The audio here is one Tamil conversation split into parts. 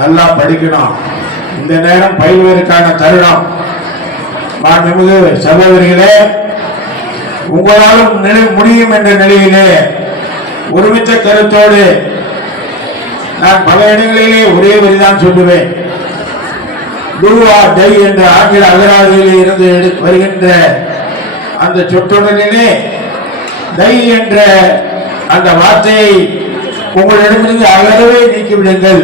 நல்லா படிக்கணும். இந்த நேரம் பயில்வதற்கான தருணம். மாண்புமிகு சகோதரிகளே, உங்களாலும் முடியும் என்ற நிலையிலே ஒருமித்த கருத்தோடு நான் பல இடங்களிலே ஒரே வரிதான் சொல்லுவேன். டூ ஆர் டை என்ற ஆங்கில அகராதியிலே இருந்து வருகின்ற அந்த சொற்றொடரிலே டை என்ற அந்த வார்த்தையை உங்களிடமிருந்து அகலவே நீக்கிவிடுங்கள்.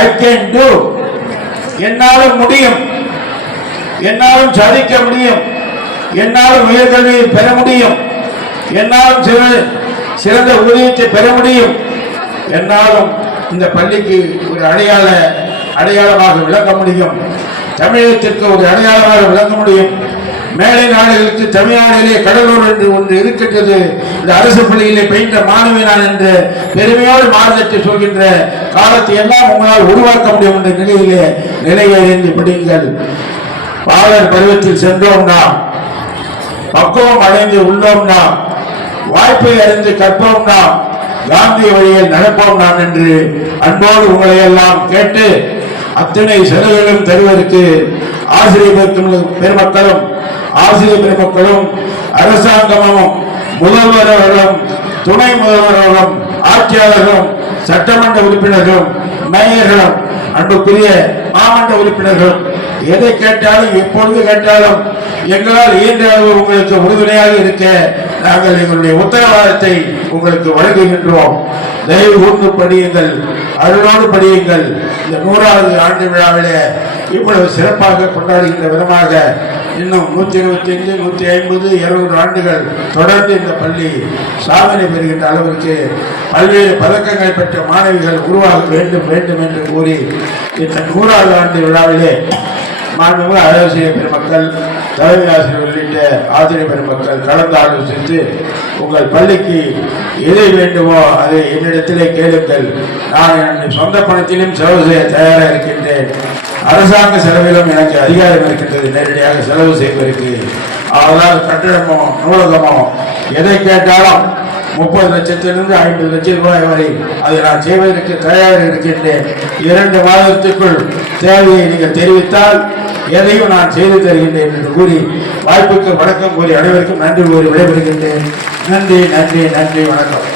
ஐ கேன் டூ, என்னாலும் முடியும், என்னாலும் சாதிக்க முடியும், என்னாலும் உயர்கல்வியை பெற முடியும், என்னாலும் சிறந்த ஊதியத்தை பெற முடியும், என்னாலும் இந்த பள்ளிக்கு ஒரு அடையாளமாக விளங்க முடியும், தமிழகத்திற்கு ஒரு அடையாளமாக விளங்க முடியும். மேலை நாடுகளுக்கு தமிழ்நாட்டிலே கடலூர் என்று ஒன்று இருக்கின்றது, இந்த அரசு பள்ளியிலே பயின்ற மாணவினான் என்று பெருமையோடு மாறுதட்டி சொல்கின்ற காலத்தை எல்லாம் உங்களால் உருவாக்க முடியும் என்ற நிலையறிந்து படியுங்கள். பாலர் பருவத்தில் சென்றோம்னா, பக்குவம் அடைந்து உள்ளோம்னா, வாய்ப்பை அறிந்து கற்போம்னா, காந்திய வழியில் நடப்போம் நான் என்று அன்போடு உங்களை எல்லாம் கேட்டு, அத்தனை செலவுகளும் தருவதற்கு ஆசிரியர் பெருமக்களும் அரசாங்கமும் முதல்வர்களும் துணை முதல்வர்களும் ஆட்சியாளர்களும் சட்டமன்ற உறுப்பினர்களும் மேயர்களும் அன்புக்குரிய மாமன்ற உறுப்பினர்களும் எதை கேட்டாலும் எப்பொழுது கேட்டாலும் எங்களால் இயன்ற அளவு உங்களுக்கு உறுதுணையாக இருக்க நாங்கள் எங்களுடைய உத்தரவாதத்தை உங்களுக்கு வழங்குகின்றோம். தயவு கூர்ந்து படியுங்கள், அருளோடு படியுங்கள். இந்த 100வது ஆண்டு விழாவிலே இவ்வளவு சிறப்பாக கொண்டாடுகின்ற விதமாக இன்னும் 125, 150, 200 ஆண்டுகள் தொடர்ந்து இந்த பள்ளி சாதனை பெறுகின்ற அளவிற்கு பல்வேறு பதக்கங்களை பெற்ற மாணவிகள் உருவாக வேண்டும் வேண்டும் என்று கூறி இந்த 100வது ஆண்டு விழாவிலே மாண்புமிகு ஆசிரியர் பெருமக்கள், தலைமை ஆசிரியர் உள்ளிட்ட ஆசிரியர் பெருமக்கள் கலந்து ஆலோசித்து உங்கள் பள்ளிக்கு எதை வேண்டுமோ அதை என்னிடத்திலே கேளுங்கள். நான் என் சொந்த பணத்திலும் செலவு செய்ய தயாராக இருக்கின்றேன். அரசாங்க செலவிலும் எனக்கு அதிகாரம் இருக்கின்றது நேரடியாக செலவு செய்வதற்கு. அதனால் கட்டிடமோ நூலகமோ எதை கேட்டாலும் 30 லட்சத்திலிருந்து 50 லட்சம் ரூபாய் வரை அதை நான் செய்வதற்கு தயாராக இருக்கின்றேன். 2 மாதத்திற்குள் தேவையை நீங்கள் தெரிவித்தால் எதையும் நான் செய்து தருகின்றேன் என்று கூறி வாய்ப்புக்கு வணக்கம் கூறி அனைவருக்கும் நன்றி கூறி விடைபெறுகின்றேன். நன்றி நன்றி நன்றி, வணக்கம்.